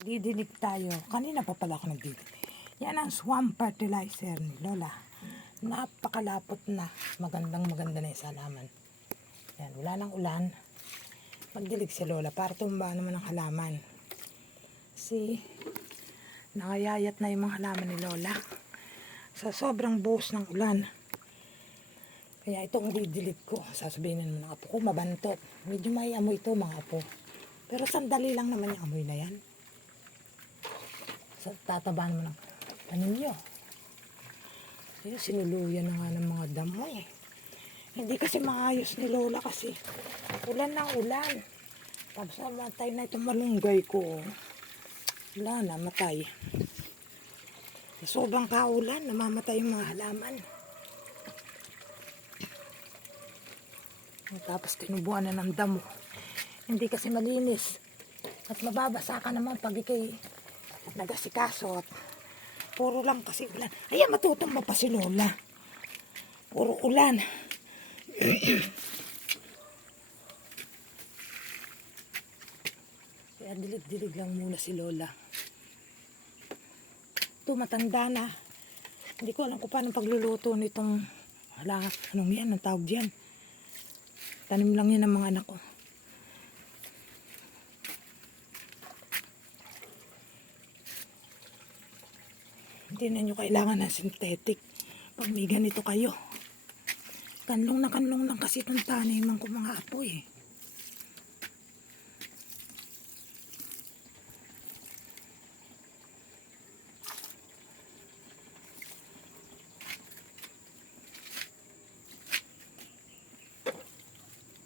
Didilig tayo. Kanina pa pala ako nagdidilig. Yan ang swamp fertilizer ni Lola. Napakalapot na. Magandang maganda na yung salaman. Yan, wala nang ulan. Magdilig si Lola para tumba naman ang halaman. Si nakayayat na yung mga halaman ni Lola. Sa sobrang buhos ng ulan. Kaya itong didilig ko, sasabihin ng mga apo ko, mabantot. Medyo may amoy ito mga apo. Pero sandali lang naman yung amoy na yan. Sa tataba naman ng paninyo. Ayun, sinuluyan na nga ng mga damo eh. Hindi kasi maayos ni Lola kasi ulan ng ulan. Tapos namatay na itong malunggay ko. Wala na, matay. Sobrang kaulan, namamatay yung mga halaman. Tapos tinubuan na ng damo. Hindi kasi malinis. At mababasa ka naman pag ikay nagasikaso at puro lang kasi ulan. Ayan, matutumba pa si Lola. Puro ulan. Kaya dilig-dilig lang muna si Lola. Ito, matanda na. Hindi ko alam kung paano pagluluto nitong hala, anong yan, ang tawag diyan. Tanim lang yan ng mga anak ko. Na nyo kailangan ng synthetic. Pag may ganito kayo. Kanlong na kanlong lang kasi itong taniman ko mga apo eh.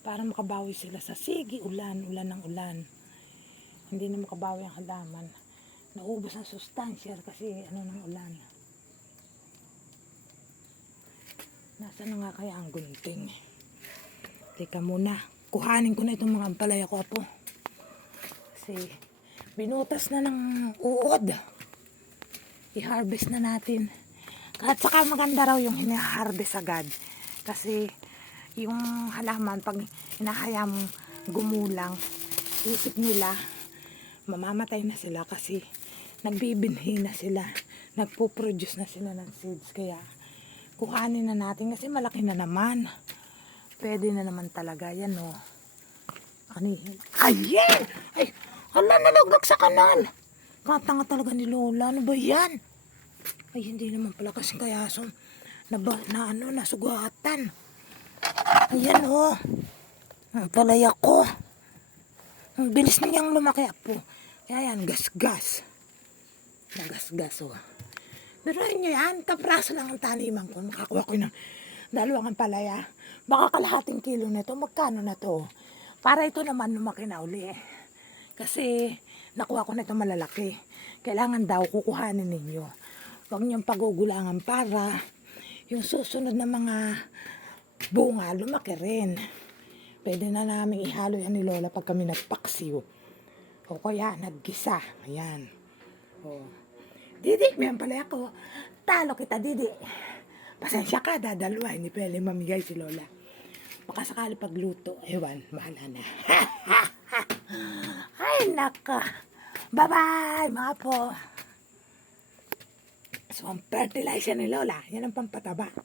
Para makabawi sila sa sige, ulan, ulan ng ulan. Hindi na makabawi ang halaman naubos ang sustansya kasi ano ng ulan. Nasaan na nga kaya ang gunting? Teka muna, kuhanin ko na itong mga ampalaya ko po. Kasi binutas na ng uod. I-harvest na natin. At saka maganda raw yung hina-harvest agad. Kasi yung halaman pag hinahaya mong gumulang, isip nila mamamatay na sila kasi nagbibinhi na sila. Nagpo-produce na sila ng seeds. Kaya, kuhanin na natin kasi malaki na naman. Pwede na naman talaga. Yan, o. Oh. Ano yun? Ayan! Ay, hala, nalaglag sa kanan. Katanga talaga ni Lola. Ano ba yan? Ay, hindi naman pala kasi kaya so, na, na ano, nasugatan. Ayan. Oh. Ang palaya ko. Ang bilis niyang lumaki po. Kaya yan, gas-gas. Nagas-gas, oh. Pero nyo yan, kapraso lang ang taniman ko. Makakuha ko ng dalawang palaya. Baka kalahating kilo na to. Magkano na to? Para ito naman lumaki na uli. Kasi nakuha ko na ito malalaki. Kailangan daw kukuhanin ninyo. Huwag niyong pagugulangan para yung susunod na mga bunga lumaki rin. Pwede na namin ihalo yan ni Lola pag kami nagpaksiw. O kaya naggisa. Ayan. O. Didi, may pala ako. Talo kita, Didi. Pasensya ka, dadalwa. Hindi pwede mamigay si Lola. Baka sakali pagluto. Ewan, bahala na. Ay, naka. Bye-bye, mga po. So, ang fertilizer ni Lola, yan ang pampataba.